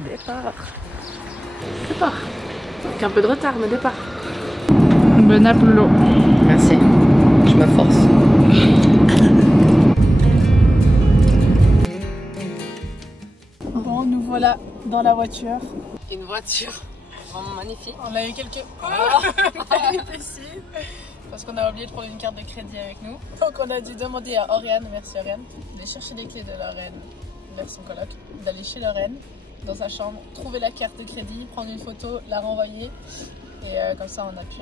Départ. Départ. Avec un peu de retard, mais départ. Bon Apollo. Merci. Je me force. Bon, nous voilà dans la voiture. Une voiture vraiment magnifique. On a eu quelques péripéties parce qu'on a oublié de prendre une carte de crédit avec nous. Donc on a dû demander à Oriane, merci Oriane, de chercher les clés de Lorraine vers son coloc, d'aller chez Lorraine dans sa chambre, trouver la carte de crédit, prendre une photo, la renvoyer et comme ça on a pu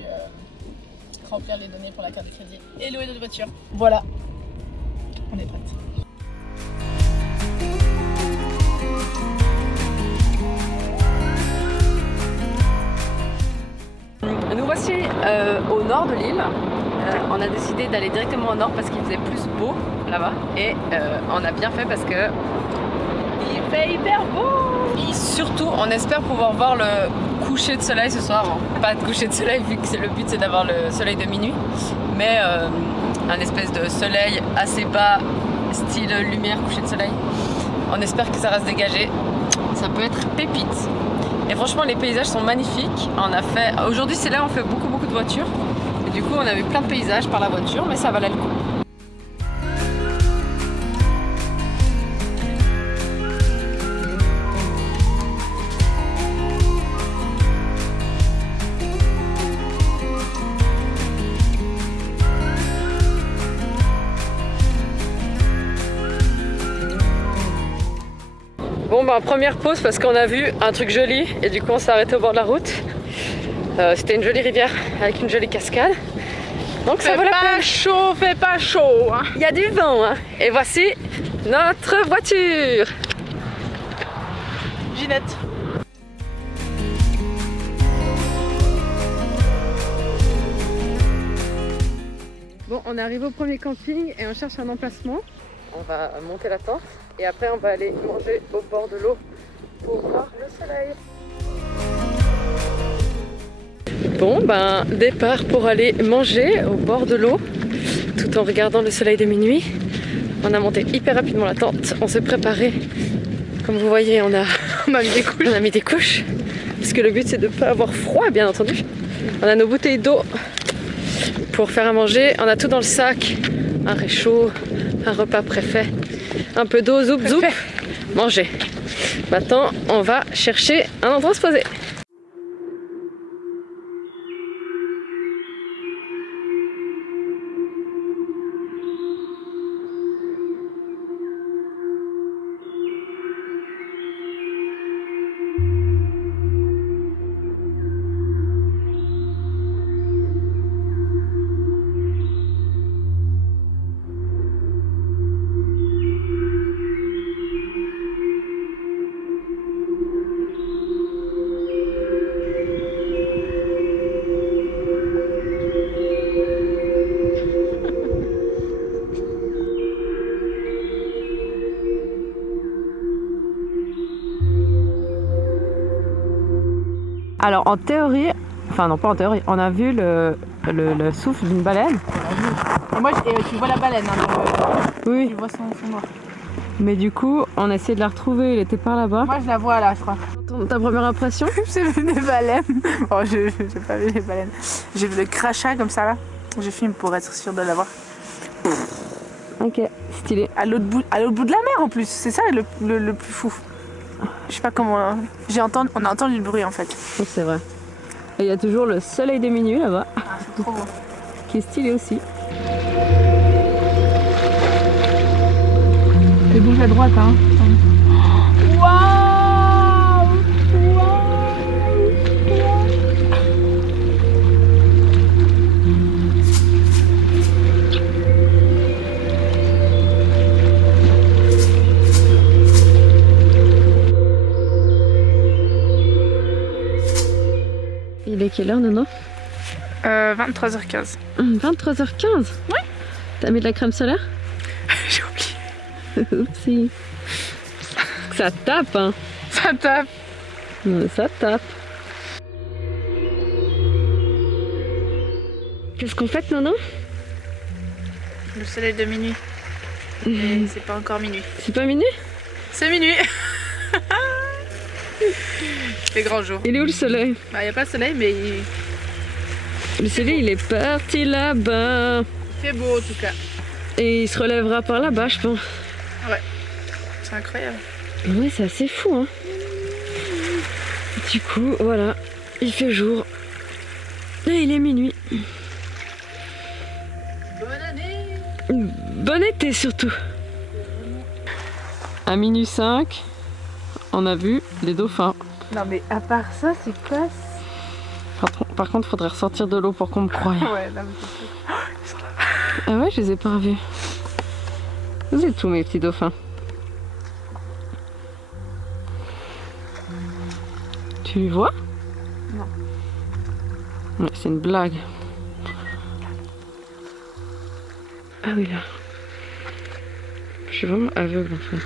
remplir les données pour la carte de crédit et louer notre voiture. Voilà, on est prête. Nous voici au nord de l'île. On a décidé d'aller directement au nord parce qu'il faisait plus beau là-bas. Et on a bien fait parce que il fait hyper beau. Et surtout, on espère pouvoir voir le coucher de soleil ce soir. Bon, pas de coucher de soleil vu que le but c'est d'avoir le soleil de minuit. Mais un espèce de soleil assez bas, style lumière, coucher de soleil. On espère que ça va se dégager. Ça peut être pépite. Et franchement les paysages sont magnifiques. On a fait aujourd'hui c'est là où on fait beaucoup de voitures. Et du coup on a vu plein de paysages par la voiture mais ça valait le coup. Bon bah première pause parce qu'on a vu un truc joli et du coup on s'est arrêté au bord de la route. C'était une jolie rivière avec une jolie cascade. Donc ça vaut la peine. Fait pas chaud hein. Il y a du vent hein. Et voici notre voiture. Ginette. Bon on est arrivé au premier camping et on cherche un emplacement. On va monter la tente et après on va aller manger au bord de l'eau pour voir le soleil. Bon ben départ pour aller manger au bord de l'eau tout en regardant le soleil de minuit. On a monté hyper rapidement la tente, on s'est préparé. Comme vous voyez on a mis des couches parce que le but c'est de ne pas avoir froid bien entendu. On a nos bouteilles d'eau pour faire à manger, on a tout dans le sac, un réchaud, un repas préfet, un peu d'eau, zoup zoup, manger. Maintenant on va chercher un endroit à se poser. Alors en théorie, enfin non pas en théorie, on a vu le souffle d'une baleine. Et moi tu vois la baleine hein, Oui. tu vois son noir. Mais du coup on a essayé de la retrouver, elle était par là-bas. Moi je la vois là je crois. Ta première impression? J'ai vu des baleines. Oh j'ai pas vu les baleines. J'ai vu le crachat comme ça là. Je filme pour être sûr de l'avoir. Ok, stylé. À l'autre bout de la mer en plus, c'est ça le plus fou. Je sais pas comment. On a entendu le bruit en fait. Oh, c'est vrai. Et il y a toujours le soleil de minuit là-bas. Ah, c'est trop beau. Qui est stylé aussi. Et bouge à droite hein. Waouh! Il est quelle heure, Nono? 23h15. 23h15? Ouais. T'as mis de la crème solaire? J'ai oublié. Oupsie. Ça tape, hein? Ça tape. Ça tape. Qu'est-ce qu'on fait, Nono? Le soleil de minuit. Et c'est pas encore minuit. C'est pas minuit? C'est minuit. Les grands jours. Il est où le soleil? Bah, y a pas de soleil, mais Le soleil, il est parti là-bas. il fait beau en tout cas. Et il se relèvera par là-bas, je pense. Ouais, c'est incroyable. Ouais, c'est assez fou, hein. Du coup, voilà, il fait jour. Et il est minuit. Bonne année! Bon été surtout. À minuit 5, on a vu les dauphins. Non mais à part ça, c'est quoi? Par contre, faudrait ressortir de l'eau pour qu'on me croie. Ouais, là, c'est Ah ouais, je les ai pas revus. Vous êtes tous mes petits dauphins. Tu les vois? Non. Ouais, c'est une blague. Ah oui, là. Je suis vraiment aveugle en fait.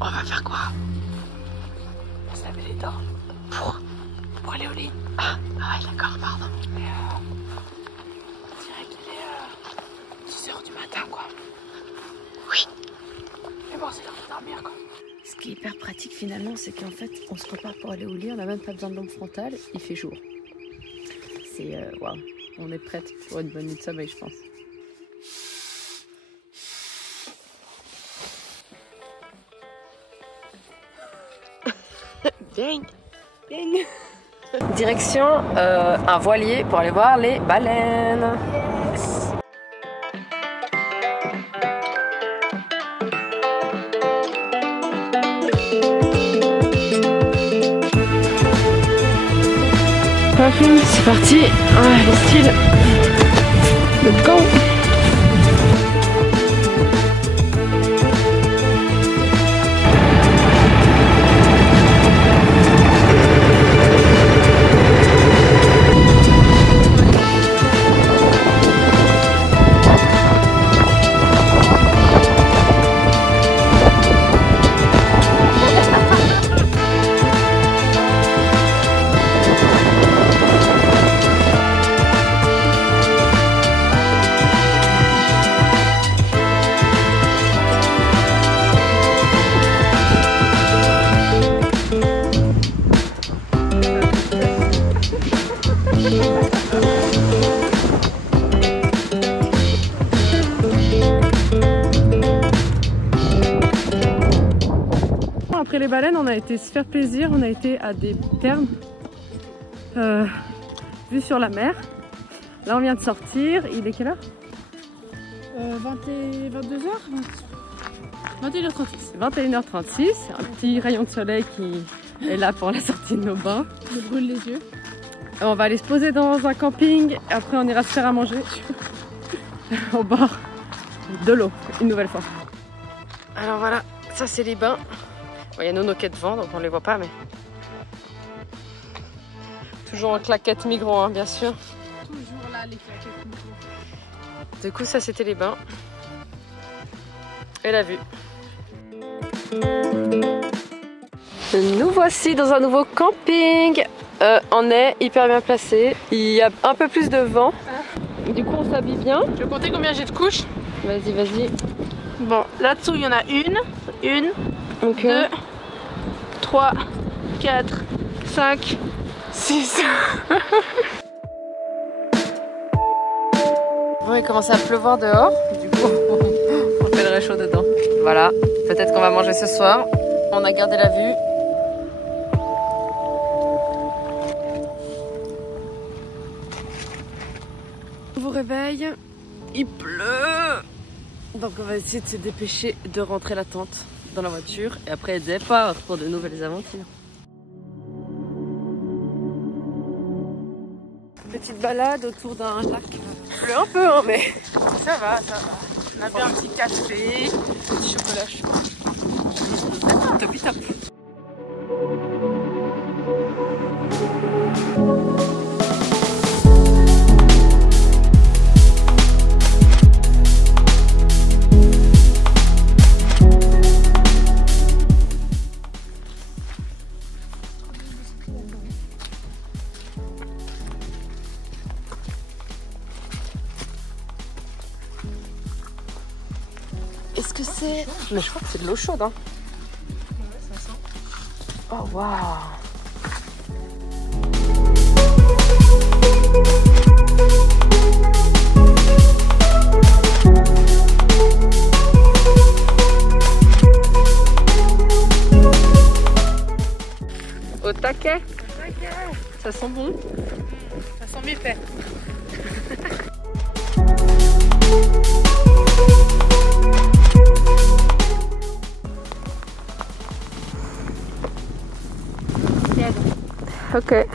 On va faire quoi? On se laver les dents. Pour aller au lit. Ah ouais, d'accord, pardon. On dirait qu'il est 6 h du matin, quoi. Oui. Mais bon, c'est l'heure de dormir, quoi. Ce qui est hyper pratique finalement, c'est qu'en fait, on se prépare pour aller au lit, on n'a même pas besoin de lampe frontale, il fait jour. C'est waouh, on est prête pour une bonne nuit de sommeil, je pense. Bing, bing. Direction un voilier pour aller voir les baleines. C'est parti, ouais, le style. Let's go. Après les baleines, on a été se faire plaisir, on a été à des thermes vue sur la mer. Là on vient de sortir, il est quelle heure? 22h 21h36. 21h36, un petit rayon de soleil qui est là pour la sortie de nos bains. Je brûle les yeux. On va aller se poser dans un camping, après on ira se faire à manger au bord de l'eau, une nouvelle fois. Alors voilà, ça c'est les bains. Bon, il y a nos quais devant, donc on les voit pas, mais... Toujours en claquette Migros, hein, bien sûr. Toujours là, les claquettes Migros. Du coup, ça c'était les bains. Et la vue. Nous voici dans un nouveau camping. On est hyper bien placé. Il y a un peu plus de vent. Du coup, on s'habille bien. Je vais compter combien j'ai de couches. Vas-y, vas-y. Bon, là-dessous, il y en a une, Okay. 2, 3, 4, 5, 6. Bon, il commence à pleuvoir dehors. Du coup, on fait le réchaud dedans. Voilà, peut-être qu'on va manger ce soir. On a gardé la vue. On vous réveille. Il pleut. Donc on va essayer de se dépêcher de rentrer la tente dans la voiture et après départ pour de nouvelles aventures. Petite balade autour d'un lac. Il pleut un peu hein, mais Ça va, ça va. On a bien un petit café, un petit chocolat chaud. top top. que c'est? Mais je crois que c'est de l'eau chaude. Hein. Ouais, ça sent. Oh waouh! Au taquet? Ça sent bon? Ça sent bien fait. Ok.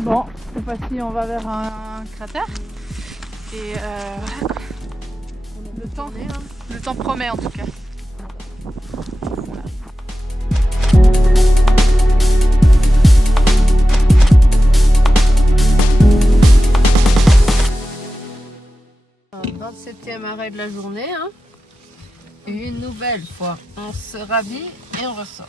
Bon, cette fois-ci on va vers un cratère. Et le temps promet en tout cas. Dans le 7e arrêt de la journée, hein. Une nouvelle fois, on se rhabille et on ressort.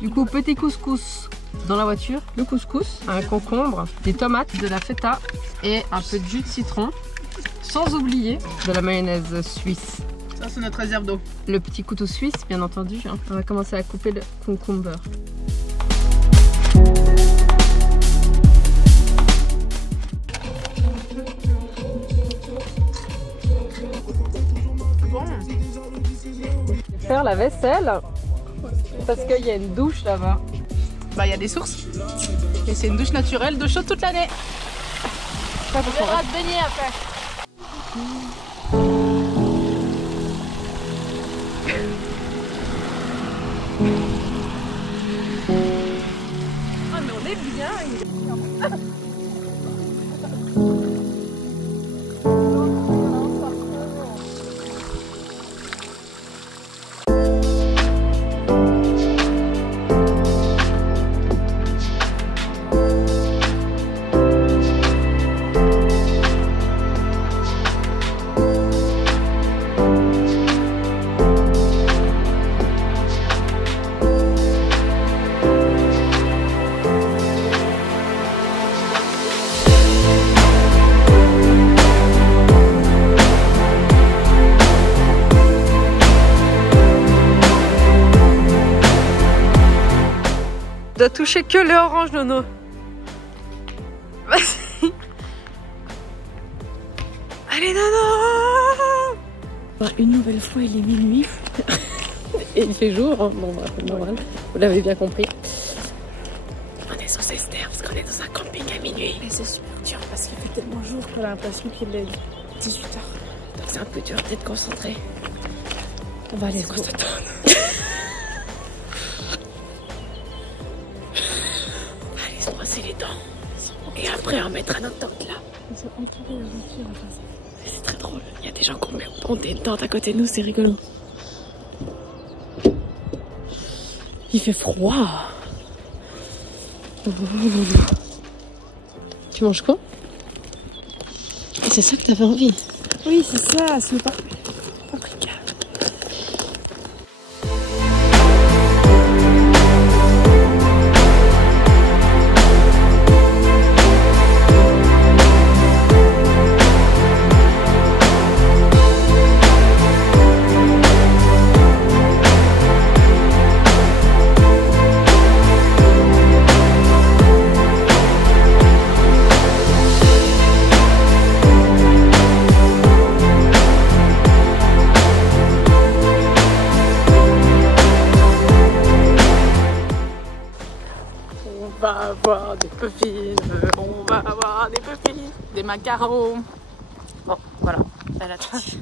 Du coup, petit couscous dans la voiture, le couscous, un concombre, des tomates, de la feta et un peu de jus de citron, sans oublier de la mayonnaise suisse. Ça c'est notre réserve d'eau. Le petit couteau suisse, bien entendu. Hein. On va commencer à couper le concombre. Bon. Faire la vaisselle parce qu'il y a une douche là-bas. Bah il y a des sources. Et c'est une douche naturelle, d'eau chaude toute l'année. On verra te baigner après. Ah mais on est bien. Tu dois toucher que le orange, Nono. Vas-y. Allez, Nono. Une nouvelle fois, il est minuit. Et il fait jour. Hein. Bon, bref, normal. Vous l'avez bien compris. On est sur Esther parce qu'on est dans un camping à minuit. Et c'est super dur parce qu'il fait tellement jour qu'on a l'impression qu'il est 18h. Donc c'est un peu dur d'être concentré. On va aller se brosser les dents. Et après on mettra notre tente là. Ils sont entourés de voitures en face. C'est très drôle. Il y a des gens qui ont des tentes à côté de nous, c'est rigolo. Il fait froid. Tu manges quoi? C'est ça que t'avais envie? Oui c'est ça, c'est le paprika. On va avoir des puffins, on va avoir des puffins, des macarons. Bon, voilà, elle a tout dit.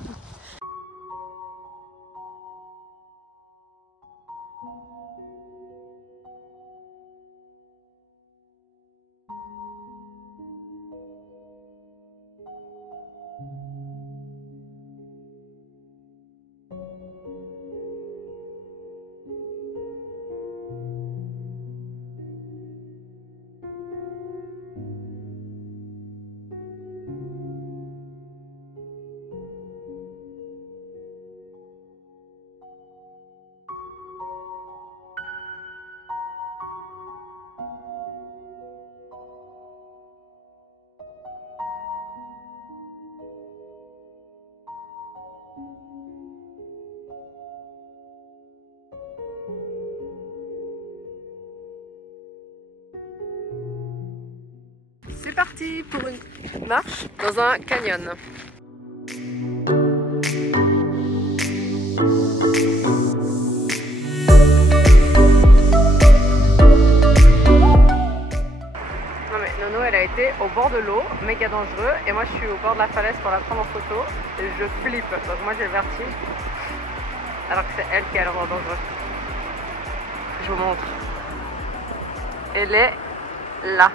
parti pour une marche dans un canyon. Nono, elle a été au bord de l'eau, méga dangereux, et moi je suis au bord de la falaise pour la prendre en photo et je flippe, donc moi j'ai le vertige alors que c'est elle qui est à l'endroit dangereux. Je vous montre. Elle est là.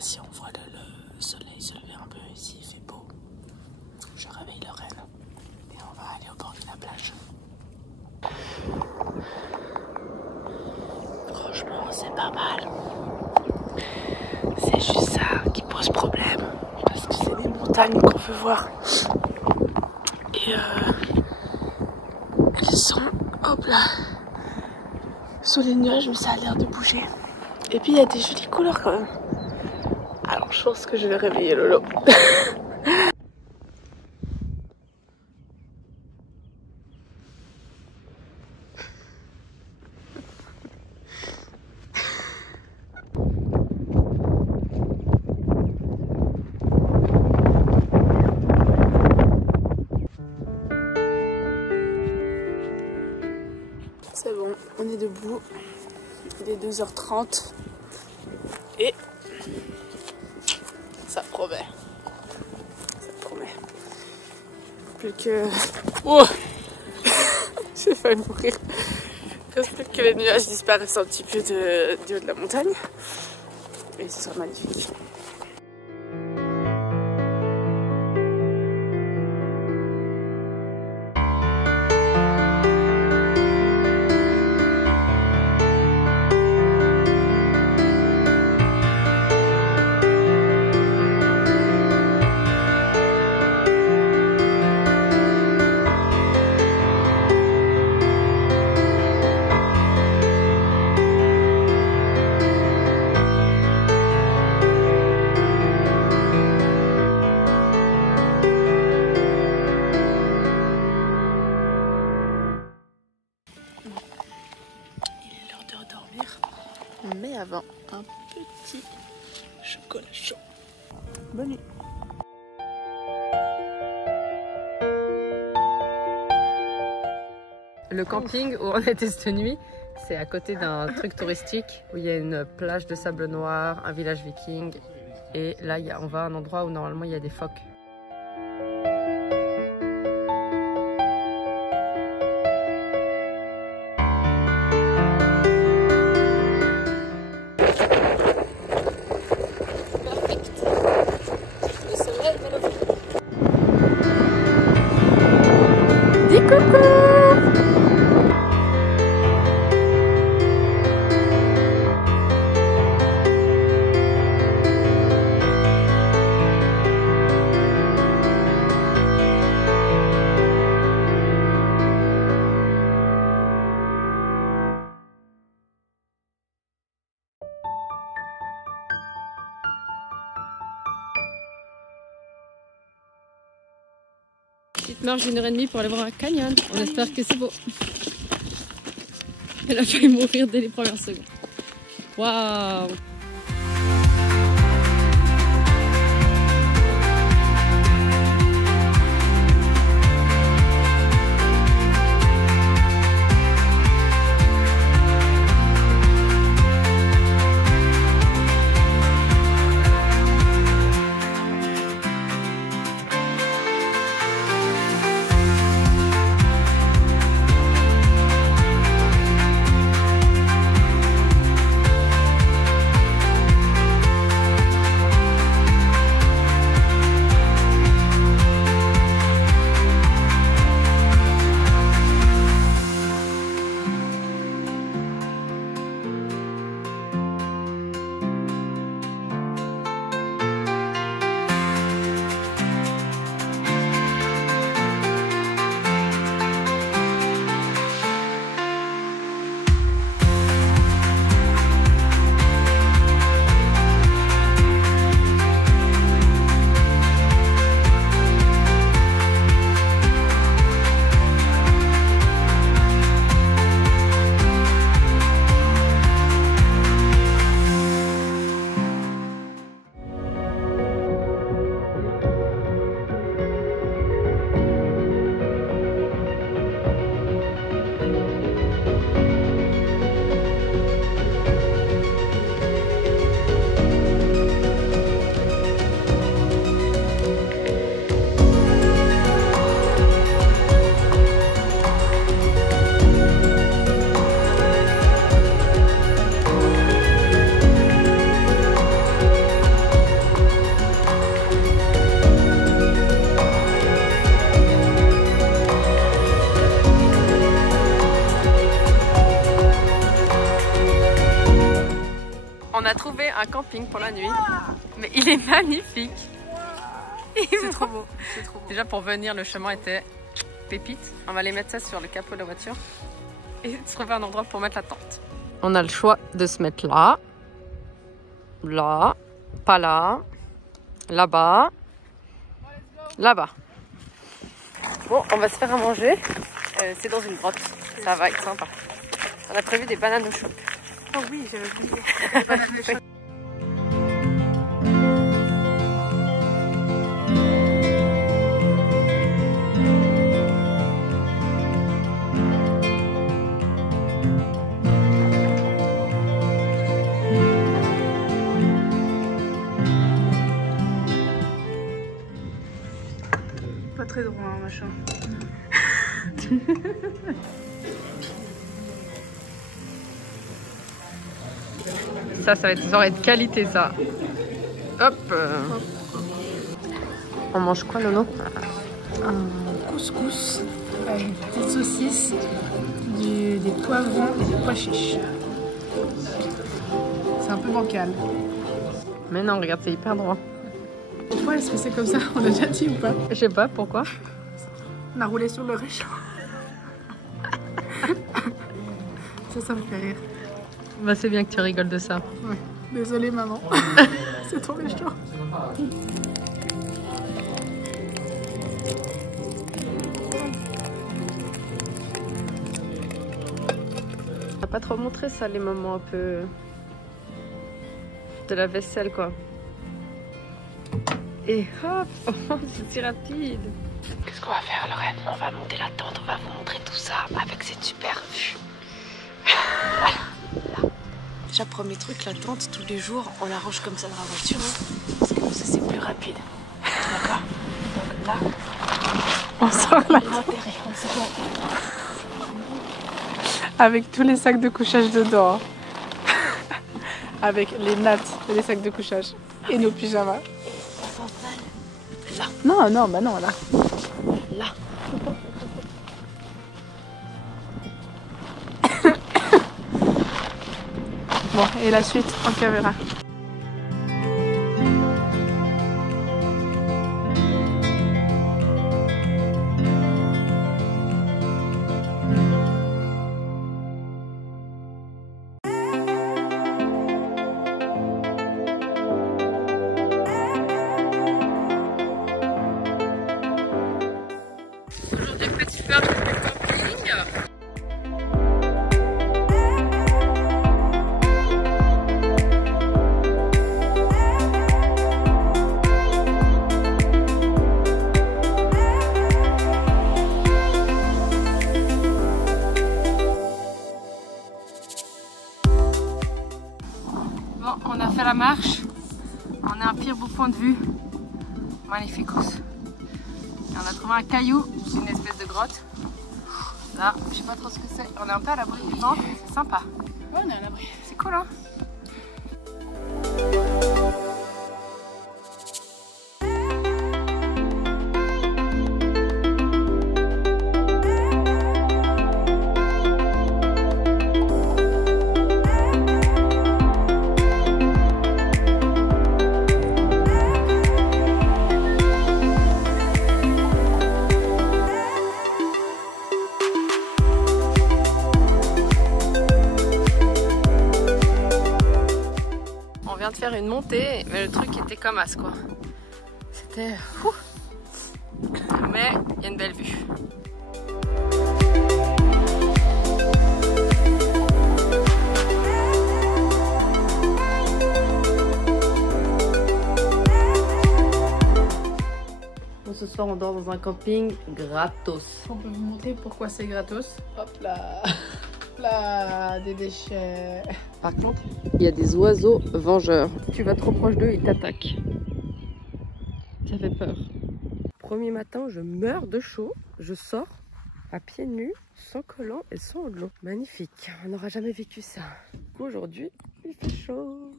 Si on voit le soleil se lever un peu ici, il fait beau. Je réveille Lorraine et on va aller au bord de la plage. Franchement, c'est pas mal. C'est juste ça qui pose problème parce que c'est des montagnes qu'on veut voir. Et elles sont, hop là, sous les nuages, mais ça a l'air de bouger. Et puis il y a des jolies couleurs quand même. Alors je pense que je vais réveiller Lolo. C'est bon, on est debout. Il est 2h30 et ça promet. Ça promet. Plus que... Oh j'ai failli mourir. Il reste plus que les nuages disparaissent un petit peu du haut de la montagne. Et ce sera magnifique. Mais avant, un petit chocolat chaud. Bonne nuit. Le camping où on était cette nuit, c'est à côté d'un truc touristique où il y a une plage de sable noir, un village viking. Et là, on va à un endroit où normalement il y a des phoques. Dis coucou! Petite marche d'1h30 pour aller voir un canyon. On espère que c'est beau. Elle a failli mourir dès les premières secondes. Waouh! a trouvé un camping pour la nuit. Mais il est magnifique. C'est trop beau. C'est trop beau. Déjà pour venir, le chemin était pépite. On va aller mettre ça sur le capot de la voiture et trouver un endroit pour mettre la tente. On a le choix de se mettre là, là, pas là, là-bas, là-bas. Bon, on va se faire à manger. C'est dans une grotte. Ça va être sympa. On a prévu des bananes au choc. Oh oui, j'avais oublié. Des bananes au choc. Pas très droit, hein, machin. Ça va être de qualité, ça. Hop. On mange quoi, Lolo? Un couscous avec des petites saucisses, des poivrons et des pois chiches. C'est un peu bancal. Mais non, regarde, c'est hyper droit. Pourquoi est-ce que c'est comme ça? On a déjà dit ou pas? Je sais pas pourquoi. On a roulé sur le réchaud. Ça me fait rire. Bah, c'est bien que tu rigoles de ça. Ouais. Désolée maman. C'est trop méchant. On n'a pas trop montré ça, les moments un peu de la vaisselle, quoi. Et hop, oh, c'est si rapide. Qu'est-ce qu'on va faire, Lorraine? On va monter la tente, on va vous montrer tout ça avec cette super vue. Voilà. Déjà, premier truc, la tente, tous les jours, on la range comme ça dans la voiture, hein, parce que comme ça, c'est plus rapide. D'accord? Donc là, On sort là. on sort Avec tous les sacs de couchage dedans. Avec les nattes et les sacs de couchage. Et nos pyjamas. là. Non, non, bah non, là. Là. Bon, et la suite, on verra. Aujourd'hui, petit peur du camping. Bon, on a fait la marche. On a un pire beau point de vue. Magnificos. Et on a trouvé un caillou, c'est une espèce de grotte. Là, je sais pas trop ce que c'est. On est un peu à l'abri du vent, c'est sympa. Ouais, on est à l'abri. C'est cool, hein? De faire une montée, mais le truc était comme as, quoi. C'était fou, mais il y a une belle vue. Bon, ce soir on dort dans un camping gratos. On peut vous montrer pourquoi c'est gratos. Hop là. Là, des déchets. Par contre, il y a des oiseaux vengeurs. Si tu vas trop proche d'eux, ils t'attaquent. Ça fait peur. Premier matin, je meurs de chaud. Je sors à pieds nus, sans collant et sans eau de l'eau. Magnifique. On n'aura jamais vécu ça. Aujourd'hui, il fait chaud.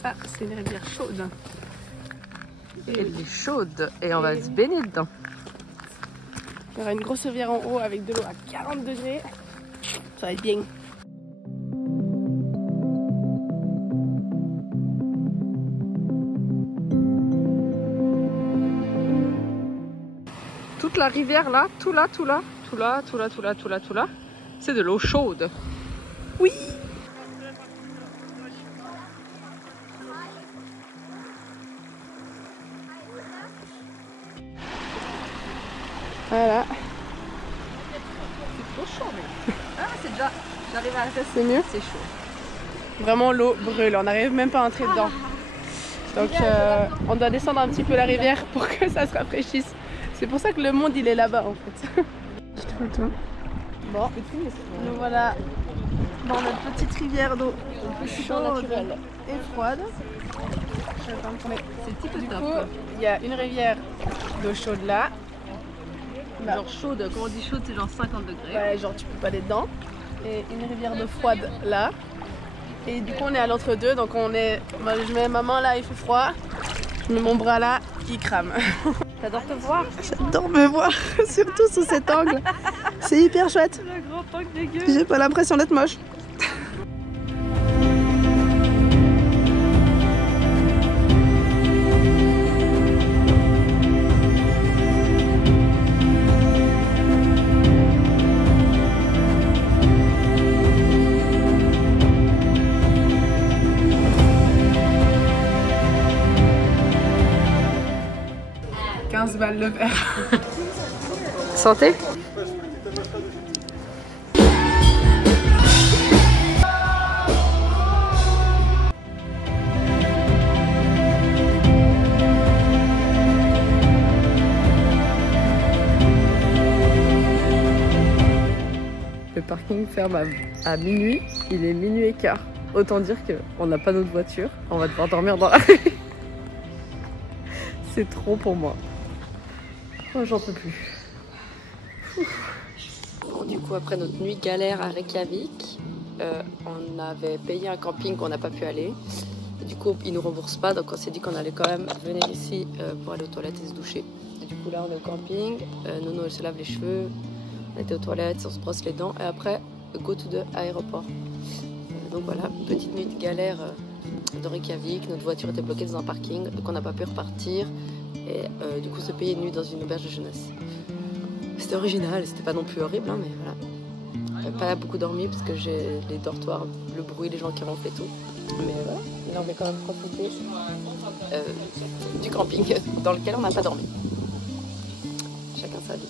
Ça, c'est une rivière chaude. Et elle est chaude. Et on va se baigner dedans. Il y aura une grosse rivière en haut avec de l'eau à 40 degrés. Ça va être bien. la rivière là, tout là, c'est de l'eau chaude. Oui. Voilà. C'est trop chaud, mais... Ah, c'est déjà... J'arrive à la tête. C'est mieux. C'est chaud. Vraiment, l'eau brûle. On n'arrive même pas à entrer dedans. Donc, on doit descendre un petit peu la rivière pour que ça se rafraîchisse. C'est pour ça que le monde, il est là-bas, en fait. Bon, nous voilà dans notre petite rivière d'eau chaude et froide. Je vais pas me tourner. C'est type top. Il y a une rivière d'eau chaude là. Genre chaude, quand on dit chaude, c'est genre 50 degrés. Ouais, genre tu peux pas aller dedans. Et une rivière d'eau froide là. Et du coup, on est à l'entre-deux. Donc, on est. Moi, je mets ma main là, il fait froid. Je mets mon bras là, il crame. T'adores te voir? J'adore me voir, surtout sous cet angle. C'est hyper chouette. Le grand angle dégueu. J'ai pas l'impression d'être moche. Balles le verre. Santé. Le parking ferme à minuit, il est minuit et quart. Autant dire qu'on n'a pas notre voiture, on va devoir dormir dans la rue. C'est trop pour moi. Oh, j'en peux plus. Bon, du coup, après notre nuit galère à Reykjavik, on avait payé un camping qu'on n'a pas pu aller. Et du coup, ils nous remboursent pas, donc on s'est dit qu'on allait quand même venir ici pour aller aux toilettes et se doucher. Et du coup, là, on est au camping. Nono, elle se lave les cheveux. On était aux toilettes, on se brosse les dents. Et après, go to the aéroport. Donc voilà, petite nuit de galère de Reykjavik. Notre voiture était bloquée dans un parking, donc on n'a pas pu repartir. Et du coup, se payer une nuit dans une auberge de jeunesse. C'était original, c'était pas non plus horrible, hein, mais voilà. J'ai pas beaucoup dormi parce que j'ai les dortoirs, le bruit, les gens qui ronflent et tout. Mais voilà, là on va quand même profiter du camping dans lequel on n'a pas dormi. Chacun sa vie.